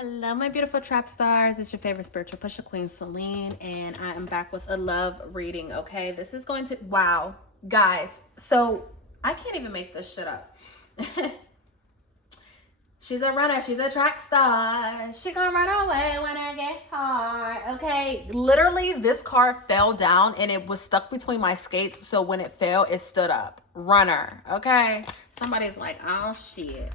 Hello, my beautiful trap stars. It's your favorite spiritual pusher queen, Celine, and I am back with a love reading. Okay, this is going to wow, guys. So I can't even make this shit up. She's a runner, she's a track star. She gonna run away when I get hard. Okay, literally, this card fell down and it was stuck between my skates. So when it fell, it stood up. Runner. Okay, somebody's like, oh shit.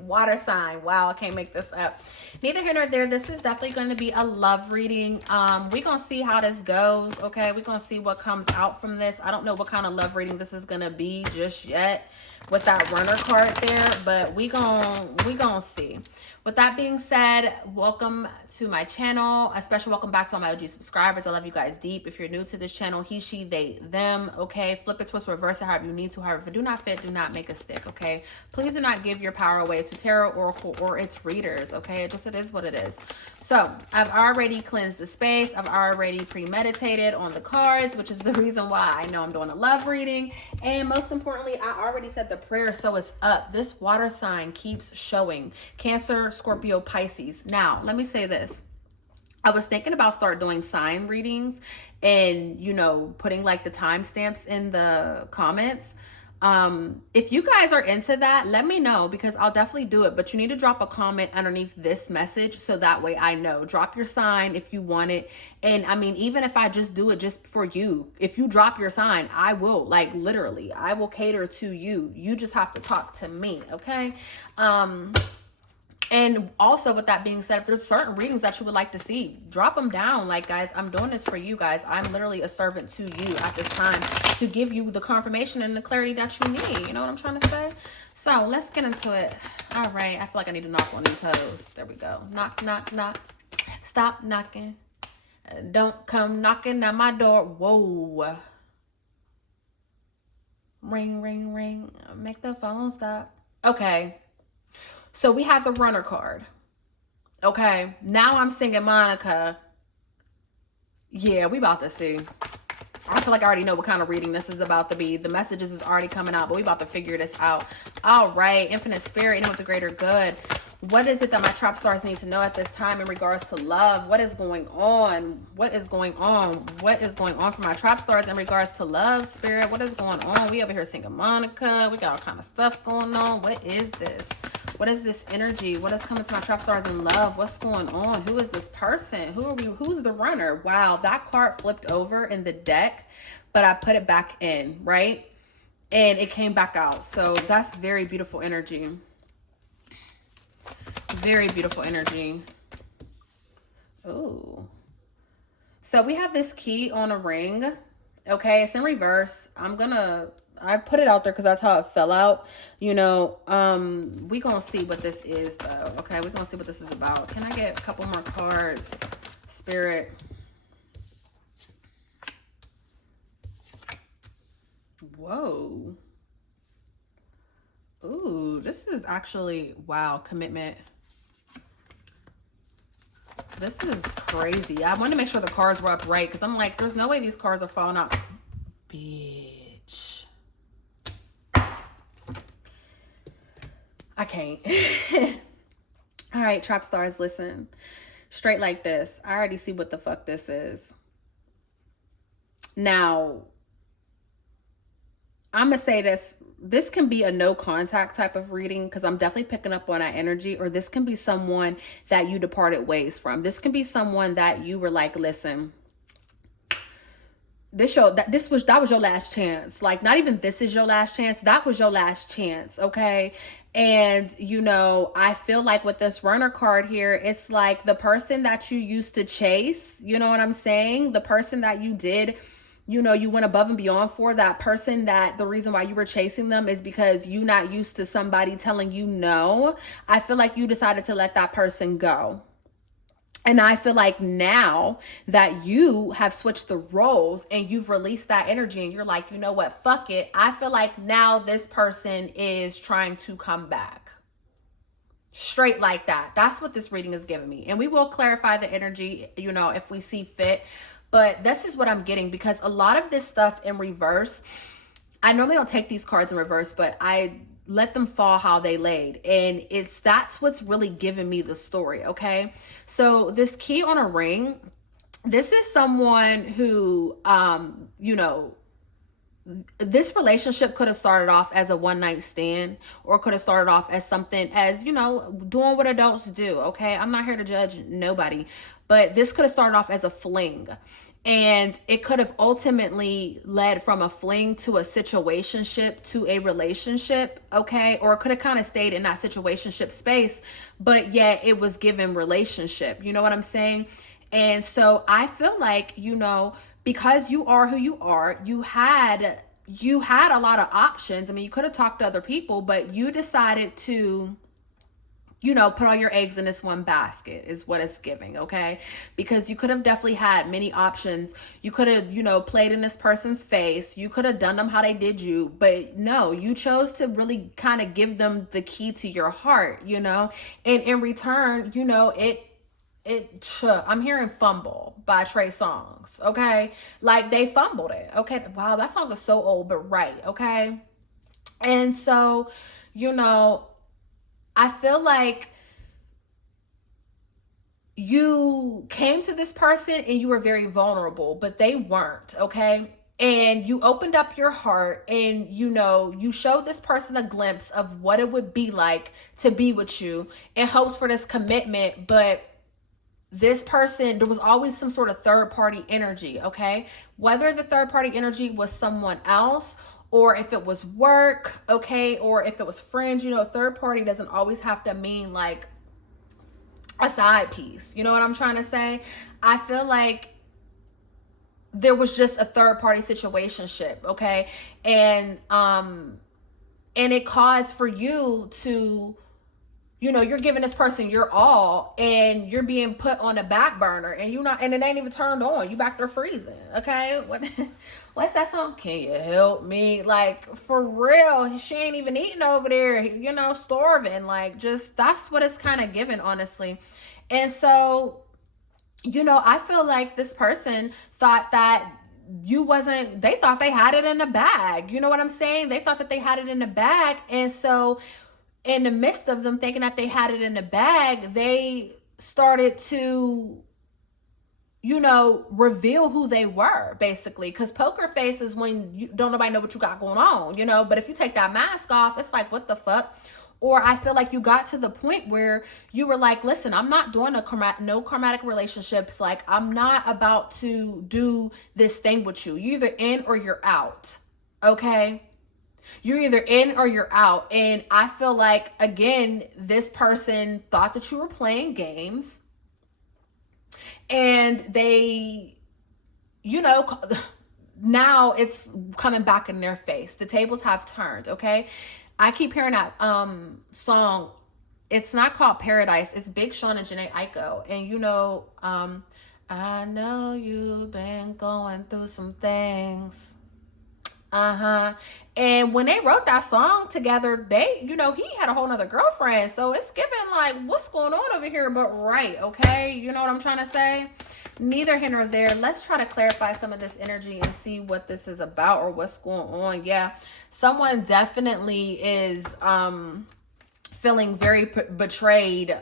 Water sign. Wow, I can't make this up. Neither here nor there. This is definitely going to be a love reading. We're gonna see how this goes. Okay, we're gonna see what comes out from this. I don't know what kind of love reading this is gonna be just yet with that runner card there, but we gonna see. With that being said, welcome to my channel. A special welcome back to all my OG subscribers. I love you guys deep. If you're new to this channel, he, she, they, them. Okay, flip it, twist, reverse it however you need to. However, if it do not fit, do not make a stick. Okay, please do not give your power away to tarot, oracle, or its readers. Okay, it is what it is. So I've already cleansed the space. I've already premeditated on the cards, which is the reason why I know I'm doing a love reading. And most importantly, I already said the prayer, so it's up. This water sign keeps showing. Cancer, Scorpio, Pisces. Now, let me say this. I was thinking about start doing sign readings and, you know, putting like the timestamps in the comments. If you guys are into that, let me know because I'll definitely do it. But you need to drop a comment underneath this message so that way I know. Drop your sign if you want it. And I mean, even if I just do it just for you, if you drop your sign, I will, like, literally, I will cater to you. You just have to talk to me, okay? And also, with that being said, if there's certain readings that you would like to see, drop them down. Like, guys, I'm doing this for you guys. I'm literally a servant to you at this time to give you the confirmation and the clarity that you need. You know what I'm trying to say? So let's get into it. All right. I feel like I need to knock on these hoes. There we go. Knock, knock, knock. Stop knocking. Don't come knocking at my door. Whoa. Ring, ring, ring. Make the phone stop. Okay. So we have the runner card. Okay. Now I'm singing Monica. Yeah, we about to see. I feel like I already know what kind of reading this is about to be. The messages is already coming out, but we about to figure this out. All right. Infinite spirit, you know, with the greater good. What is it that my trap stars need to know at this time in regards to love? What is going on? What is going on? What is going on for my trap stars in regards to love, spirit? What is going on? We over here singing Monica. We got all kind of stuff going on. What is this? What is this energy? What is coming to my trap stars in love? What's going on? Who is this person? Who are we? Who's the runner? Wow, that card flipped over in the deck, but I put it back in, right? And it came back out. So that's very beautiful energy. Very beautiful energy. Oh. So we have this key on a ring. Okay, it's in reverse. I put it out there because that's how it fell out. You know, we gonna see what this is though. Okay, we're gonna see what this is about. Can I get a couple more cards? Spirit. Whoa. Ooh, this is actually, wow, commitment. This is crazy. I wanted to make sure the cards were up right because I'm like, there's no way these cards are falling out. Bitch. I can't. All right, trap stars, listen. Straight like this. I already see what the fuck this is. Now, I'm going to say this. This can be a no contact type of reading because I'm definitely picking up on that energy, or this can be someone that you departed ways from. This can be someone that you were like, listen, that was your last chance. Like, not even this is your last chance. That was your last chance. Okay. And, you know, I feel like with this runner card here, it's like the person that you used to chase, you know what I'm saying? The person that you did, you know, you went above and beyond for, that person that the reason why you were chasing them is because you not used to somebody telling you no. I feel like you decided to let that person go. And I feel like now that you have switched the roles and you've released that energy and you're like, you know what, fuck it. I feel like now this person is trying to come back. Straight like that. That's what this reading is giving me. And we will clarify the energy, you know, if we see fit. But this is what I'm getting because a lot of this stuff in reverse, I normally don't take these cards in reverse, but I let them fall how they laid. And that's what's really giving me the story. Okay. So this key on a ring, this is someone who, this relationship could have started off as a one night stand, or could have started off as something as, doing what adults do. Okay. I'm not here to judge nobody, but this could have started off as a fling. And it could have ultimately led from a fling to a situationship to a relationship, okay? Or it could have kind of stayed in that situationship space, but yet it was given relationship. You know what I'm saying? And so I feel like, because you are who you are, you had a lot of options. I mean, you could have talked to other people, but you decided to put all your eggs in this one basket is what it's giving, okay? Because you could have definitely had many options. You could have, played in this person's face. You could have done them how they did you, but no, you chose to really kind of give them the key to your heart, and in return, I'm hearing Fumble by Trey Songz, okay? Like they fumbled it, okay? Wow, that song is so old, but right, okay? And so, I feel like you came to this person and you were very vulnerable, but they weren't, okay? And you opened up your heart and, you showed this person a glimpse of what it would be like to be with you in hopes for this commitment. But this person, there was always some sort of third party energy, okay? Whether the third party energy was someone else, or if it was work, okay, or if it was friends, third party doesn't always have to mean like a side piece. You know what I'm trying to say? I feel like there was just a third party situationship, okay? And it caused for you to, you're giving this person your all and you're being put on the back burner and and it ain't even turned on. You back there freezing. Okay. What's that song? Can you help me? Like for real. She ain't even eating over there, starving. Like just, that's what it's kind of given, honestly. And so, I feel like this person thought that they thought they had it in the bag. You know what I'm saying? They thought that they had it in the bag. And so, in the midst of them thinking that they had it in the bag, they started to, reveal who they were, basically. Because poker face is when you don't nobody know what you got going on, but if you take that mask off, it's like, what the fuck? Or I feel like you got to the point where you were like, listen, I'm not doing no karmatic relationships. Like, I'm not about to do this thing with you. You're either in or you're out, okay? You're either in or you're out. And I feel like, again, this person thought that you were playing games. And they, now it's coming back in their face. The tables have turned, okay? I keep hearing that song. It's not called Paradise. It's Big Sean and Jhené Aiko. And I know you've been going through some things. And when they wrote that song together, they, he had a whole nother girlfriend. So it's giving like, what's going on over here? But right, okay? You know what I'm trying to say? Neither here nor there. Let's try to clarify some of this energy and see what this is about or what's going on. Yeah, someone definitely is feeling very betrayed,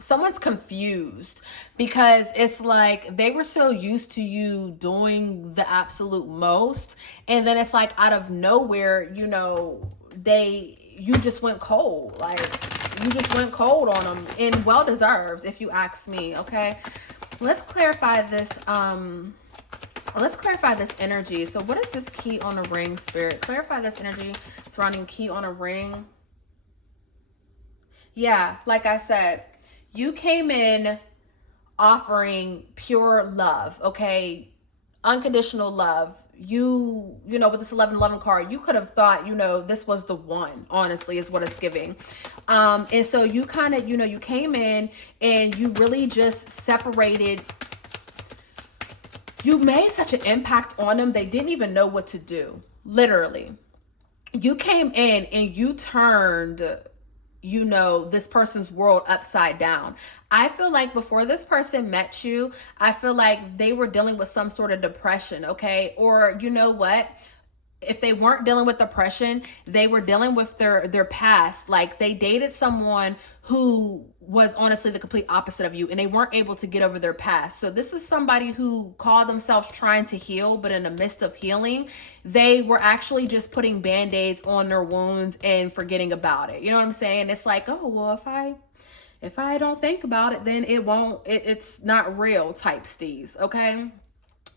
someone's confused because it's like they were so used to you doing the absolute most, and then it's like out of nowhere, you just went cold. Like you just went cold on them, and well deserved if you ask me. Okay, let's clarify this. Let's clarify this energy. So what is this key on a ring, Spirit? Clarify this energy surrounding key on a ring. Yeah, like I said, you came in offering pure love, okay? Unconditional love. You know, with this 1111 card, you could have thought, this was the one, honestly, is what it's giving. And so you kind of, you came in and you really just separated. You made such an impact on them, they didn't even know what to do, literally. You came in and you turned this person's world upside down. I feel like before this person met you, I feel like they were dealing with some sort of depression, okay? Or you know what? if they weren't dealing with depression, they were dealing with their past. Like they dated someone who was honestly the complete opposite of you, and they weren't able to get over their past. So this is somebody who called themselves trying to heal, but in the midst of healing, they were actually just putting band-aids on their wounds and forgetting about it. You know what I'm saying? It's like, oh, well, if I don't think about it, then it's not real type steez, okay?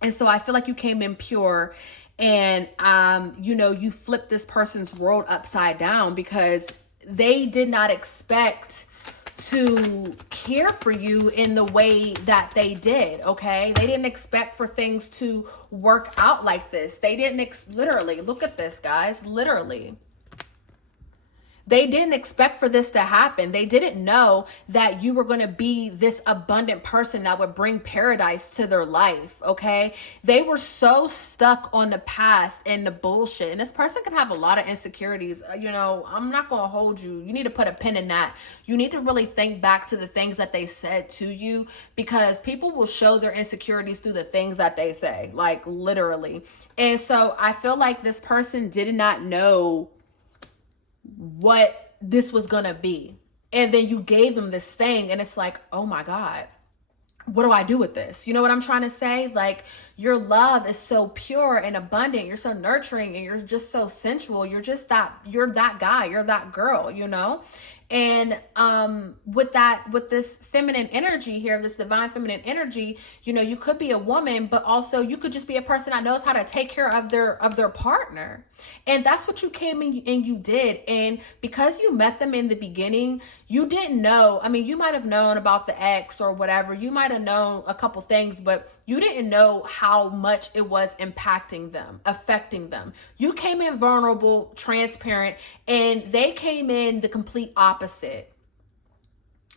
And so I feel like you came in pure, and you flipped this person's world upside down because they did not expect to care for you in the way that they did, okay? They didn't expect for things to work out like this. They didn't literally, look at this, guys, literally. They didn't expect for this to happen. They didn't know that you were going to be this abundant person that would bring paradise to their life, okay? They were so stuck on the past and the bullshit. And this person can have a lot of insecurities. I'm not going to hold you. You need to put a pin in that. You need to really think back to the things that they said to you, because people will show their insecurities through the things that they say, like literally. And so I feel like this person did not know what this was gonna be, and then you gave them this thing, and it's like, oh my God, what do I do with this? You know what I'm trying to say? Like, your love is so pure and abundant, you're so nurturing, and you're just so sensual. You're that guy, you're that girl, and with this feminine energy here, this divine feminine energy, you could be a woman, but also you could just be a person that knows how to take care of their partner. And that's what you came in and you did. And because you met them in the beginning, you didn't know. I mean, you might have known about the ex or whatever. You might have known a couple things, but you didn't know how much it was impacting them, affecting them. You came in vulnerable, transparent, and they came in the complete opposite.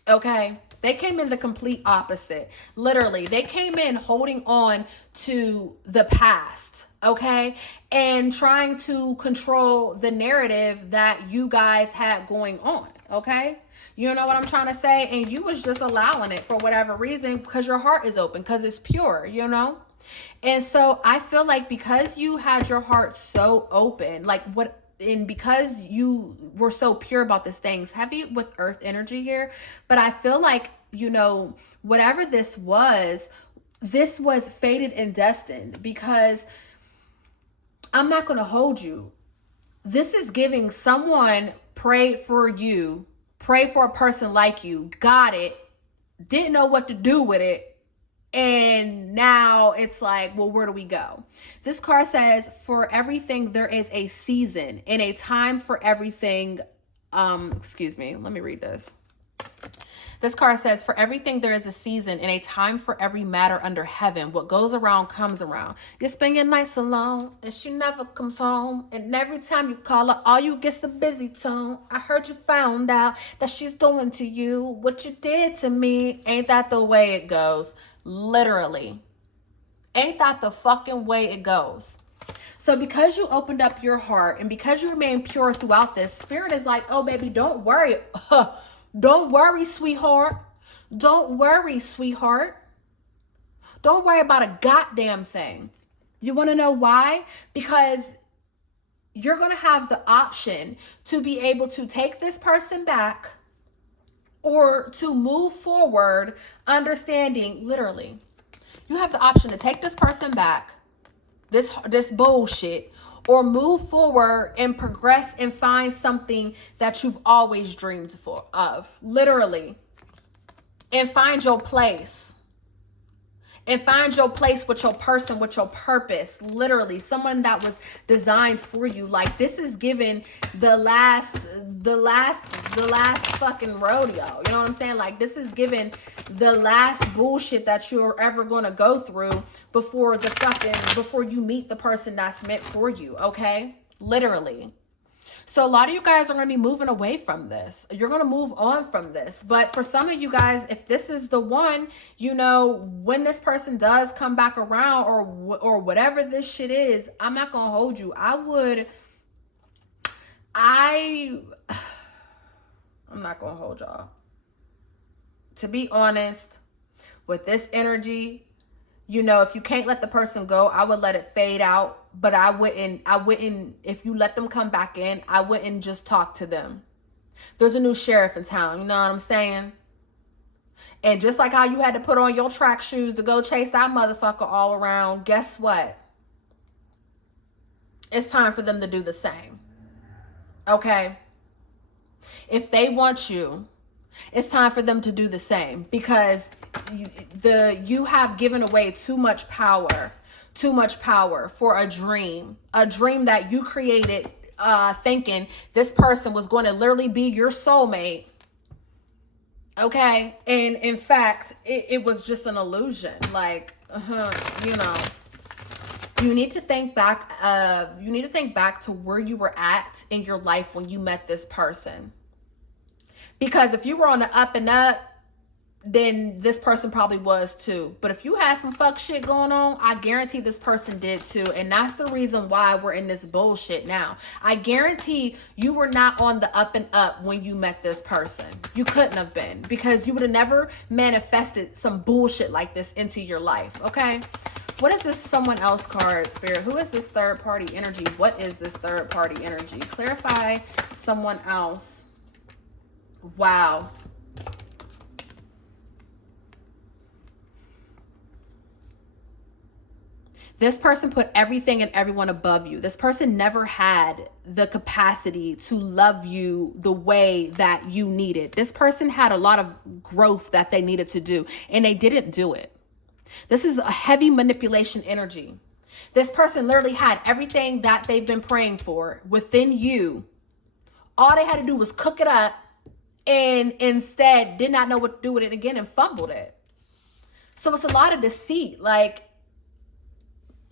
Okay? They came in the complete opposite. Literally, they came in holding on to the past, okay? And trying to control the narrative that you guys had going on, okay? You know what I'm trying to say? And you was just allowing it for whatever reason, because your heart is open, because it's pure, And so I feel like because you had your heart so open, and because you were so pure about these things, heavy with earth energy here, but I feel like, whatever this was fated and destined, because I'm not going to hold you. This is giving someone prayed for you, pray for a person like you, got it, didn't know what to do with it, and now it's like, well, where do we go? This card says, for everything there is a season and a time for everything. Excuse me, let me read this. This card says, for everything there is a season and a time for every matter under heaven. What goes around comes around. You spend your nights alone and she never comes home. And every time you call her, all you get's the busy tone. I heard you found out that she's doing to you what you did to me. Ain't that the way it goes? Literally. Ain't that the fucking way it goes? So because you opened up your heart and because you remain pure throughout this, Spirit is like, oh, baby, don't worry. Don't worry, sweetheart. Don't worry, sweetheart. Don't worry about a goddamn thing. You want to know why? Because you're going to have the option to be able to take this person back or to move forward, understanding, literally. You have the option to take this person back, this bullshit, or move forward and progress and find something that you've always dreamed of, literally, and find your place. And find your place with your person, with your purpose, literally, someone that was designed for you. Like, this is given the last fucking rodeo. You know what I'm saying? Like, this is given the last bullshit that you're ever going to go through before you meet the person that's meant for you. Okay. Literally. So a lot of you guys are going to be moving away from this. You're going to move on from this. But for some of you guys, if this is the one, when this person does come back around or whatever this shit is, I'm not going to hold you. I'm not going to hold y'all. To be honest, with this energy, You know, if you can't let the person go, I would let it fade out. But I wouldn't, if you let them come back in, I wouldn't just talk to them. There's a new sheriff in town, you know what I'm saying? And just like how you had to put on your track shoes to go chase that motherfucker all around, guess what? It's time for them to do the same. Okay? If they want you, it's time for them to do the same, because you have given away too much power for a dream that you created, thinking this person was going to literally be your soulmate. Okay. And in fact, it was just an illusion. Like, you know, you need to think back to where you were at in your life when you met this person. Because if you were on the up and up, then this person probably was too. But if you had some fuck shit going on, I guarantee this person did too. And that's the reason why we're in this bullshit now. I guarantee you were not on the up and up when you met this person. You couldn't have been, because you would have never manifested some bullshit like this into your life. Okay. What is this someone else card, Spirit? Who is this third party energy? What is this third party energy? Clarify someone else. Wow. This person put everything and everyone above you. This person never had the capacity to love you the way that you needed. This person had a lot of growth that they needed to do, and they didn't do it. This is a heavy manipulation energy. This person literally had everything that they've been praying for within you. All they had to do was cook it up, and instead did not know what to do with it again and fumbled it. So it's a lot of deceit. Like,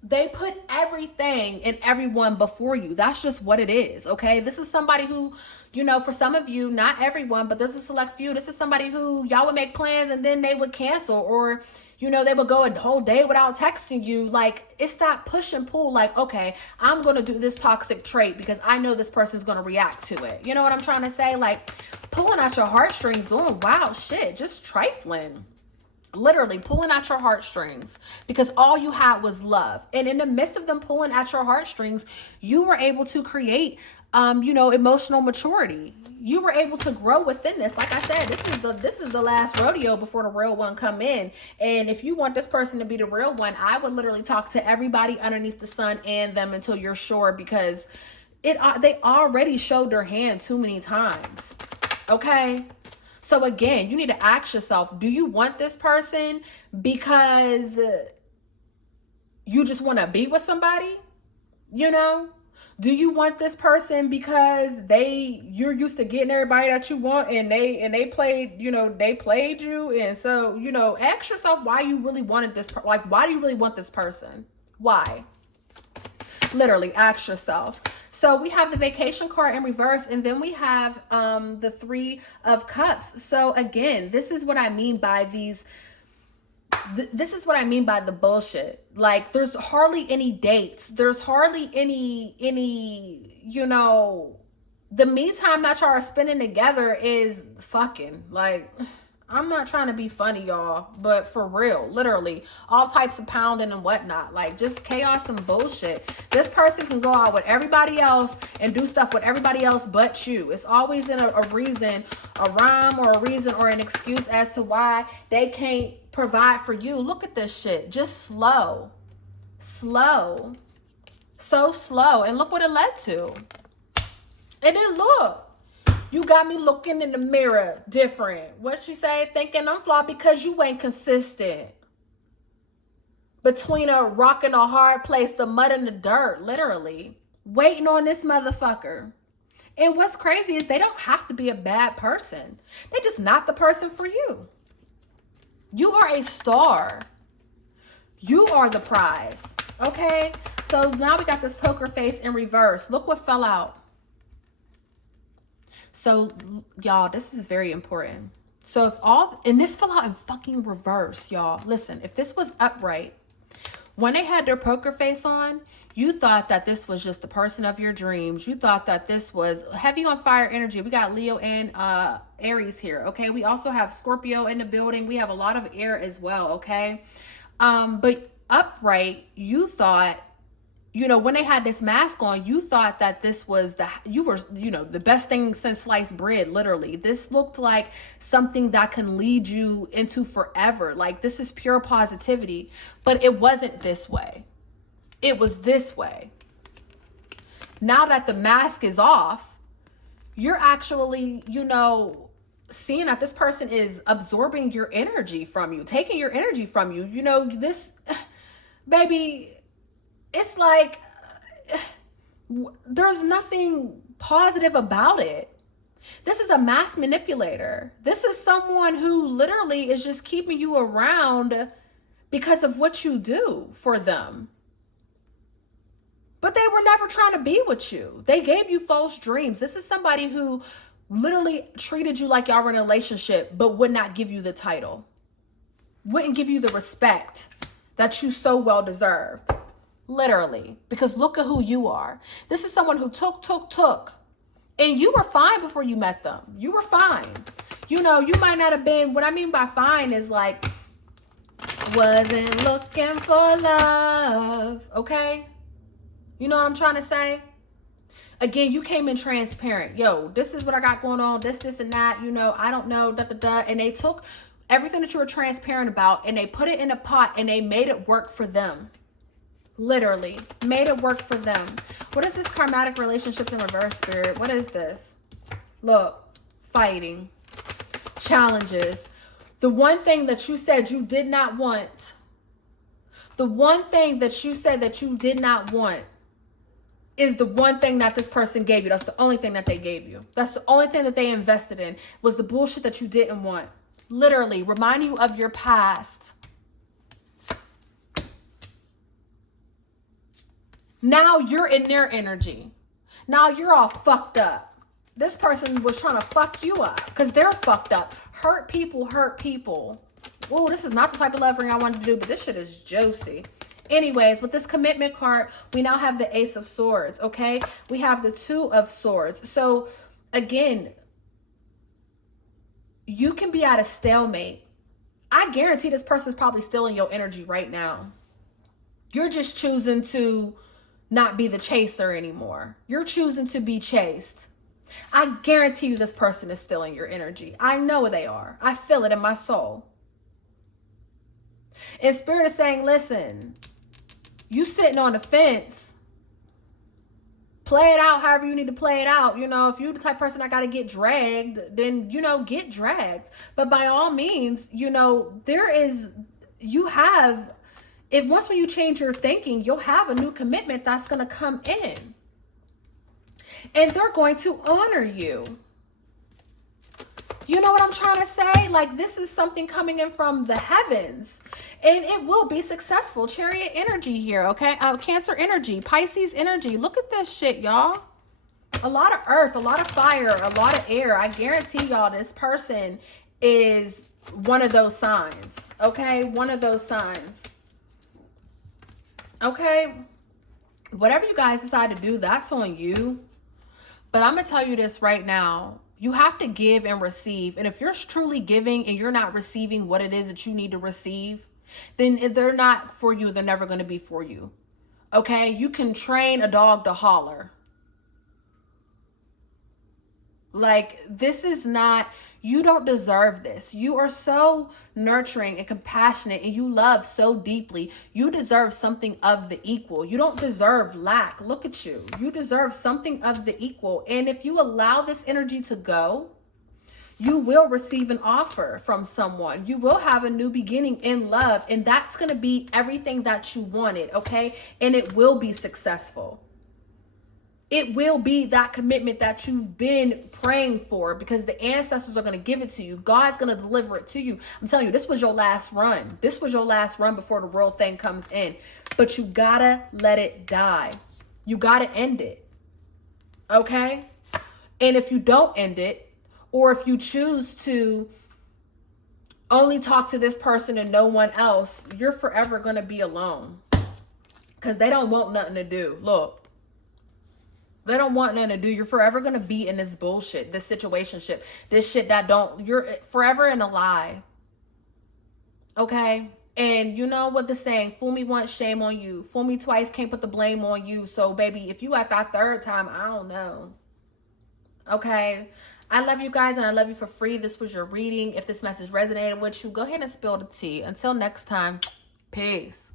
they put everything and everyone before you. That's just what it is, okay? This is somebody who, you know, for some of you, not everyone, but there's a select few. This is somebody who y'all would make plans and then they would cancel, or, you know, they would go a whole day without texting you. Like, it's that push and pull. Like, okay, I'm going to do this toxic trait because I know this person's going to react to it. You know what I'm trying to say? Like, pulling at your heartstrings, doing wild shit, just trifling. Literally pulling at your heartstrings because all you had was love. And in the midst of them pulling at your heartstrings, you were able to create, you know, emotional maturity. You were able to grow within this. Like I said, this is the last rodeo before the real one come in. And if you want this person to be the real one, I would literally talk to everybody underneath the sun and them until you're sure, because they already showed their hand too many times. Okay. So again, you need to ask yourself, do you want this person because you just want to be with somebody? You know, do you want this person because you're used to getting everybody that you want, and they played, you know, they played you. And so, you know, ask yourself why you really wanted this. Like, why do you really want this person? Why? Literally ask yourself. So we have the Vacation card in reverse, and then we have the Three of Cups. So again, this is what I mean by these. This is what I mean by the bullshit. Like, there's hardly any dates. There's hardly any, you know, the me time that y'all are spending together is fucking. Like, I'm not trying to be funny, y'all, but for real, literally, all types of pounding and whatnot, like just chaos and bullshit. This person can go out with everybody else and do stuff with everybody else but you. It's always in a reason, a rhyme or a reason or an excuse as to why they can't provide for you. Look at this shit. Just slow. So slow. And look what it led to. And then look. You got me looking in the mirror different. What she say? Thinking I'm flawed because you ain't consistent. Between a rock and a hard place, the mud and the dirt, literally. Waiting on this motherfucker. And what's crazy is they don't have to be a bad person. They're just not the person for you. You are a star. You are the prize. Okay? So now we got this poker face in reverse. Look what fell out. So, y'all, this is very important. So and this fell out in fucking reverse, y'all. Listen, if this was upright, when they had their poker face on, you thought that this was just the person of your dreams. You thought that this was heavy on fire energy. We got Leo and Aries here, okay? We also have Scorpio in the building. We have a lot of air as well, okay? But upright, you thought, you know, when they had this mask on, you thought that this was the best thing since sliced bread, literally. This looked like something that can lead you into forever. Like, this is pure positivity, but it wasn't this way. It was this way. Now that the mask is off, you're actually, seeing that this person is absorbing your energy from you, taking your energy from you. This, baby, it's like there's nothing positive about it. This is a mass manipulator. This is someone who literally is just keeping you around because of what you do for them. But they were never trying to be with you. They gave you false dreams. This is somebody who literally treated you like y'all were in a relationship, but would not give you the title. Wouldn't give you the respect that you so well deserved. Literally. Because look at who you are. This is someone who took. And you were fine before you met them. You were fine. You might not have been, what I mean by fine is like, wasn't looking for love. Okay? You know what I'm trying to say? Again, you came in transparent. Yo, this is what I got going on. This and that. I don't know. And they took everything that you were transparent about and they put it in a pot and they made it work for them. Literally. Made it work for them. What is this karmatic relationships in reverse, Spirit? What is this? Look. Fighting. Challenges. The one thing that you said you did not want. The one thing that you said that you did not want is the one thing that this person gave you. That's the only thing that they gave you. That's the only thing that they invested in, was the bullshit that you didn't want. Literally, remind you of your past. Now you're in their energy. Now you're all fucked up. This person was trying to fuck you up because they're fucked up. Hurt people hurt people. Oh, this is not the type of love ring I wanted to do, but this shit is juicy. Anyways, with this commitment card, we now have the Ace of Swords, okay? We have the Two of Swords. So, again, you can be at a stalemate. I guarantee this person's probably still in your energy right now. You're just choosing to not be the chaser anymore. You're choosing to be chased. I guarantee you this person is still in your energy. I know they are. I feel it in my soul. And Spirit is saying, listen, you sitting on the fence. Play it out however you need to play it out. If you're the type of person that got to get dragged, then, get dragged. But by all means, once when you change your thinking, you'll have a new commitment that's going to come in. And they're going to honor you. You know what I'm trying to say? Like, this is something coming in from the heavens. And it will be successful. Chariot energy here, okay? Cancer energy, Pisces energy. Look at this shit, y'all. A lot of earth, a lot of fire, a lot of air. I guarantee y'all this person is one of those signs, okay? One of those signs. Okay? Whatever you guys decide to do, that's on you. But I'm going to tell you this right now. You have to give and receive. And if you're truly giving and you're not receiving what it is that you need to receive, then if they're not for you, they're never going to be for you. Okay? You can train a dog to holler. Like, this is not, you don't deserve this. You are so nurturing and compassionate and you love so deeply. You deserve something of the equal. You don't deserve lack. Look at you. You deserve something of the equal. And if you allow this energy to go, you will receive an offer from someone. You will have a new beginning in love. And that's going to be everything that you wanted, okay? And it will be successful. It will be that commitment that you've been praying for because the ancestors are going to give it to you. God's going to deliver it to you. I'm telling you, this was your last run. This was your last run before the real thing comes in. But you got to let it die. You got to end it. Okay? And if you don't end it, or if you choose to only talk to this person and no one else, you're forever going to be alone. Because they don't want nothing to do. Look. They don't want nothing to do. You're forever going to be in this bullshit, this situationship, this shit that you're forever in a lie. Okay? And you know what the saying, fool me once, shame on you. Fool me twice, can't put the blame on you. So, baby, if you at that third time, I don't know. Okay? I love you guys, and I love you for free. This was your reading. If this message resonated with you, go ahead and spill the tea. Until next time, peace.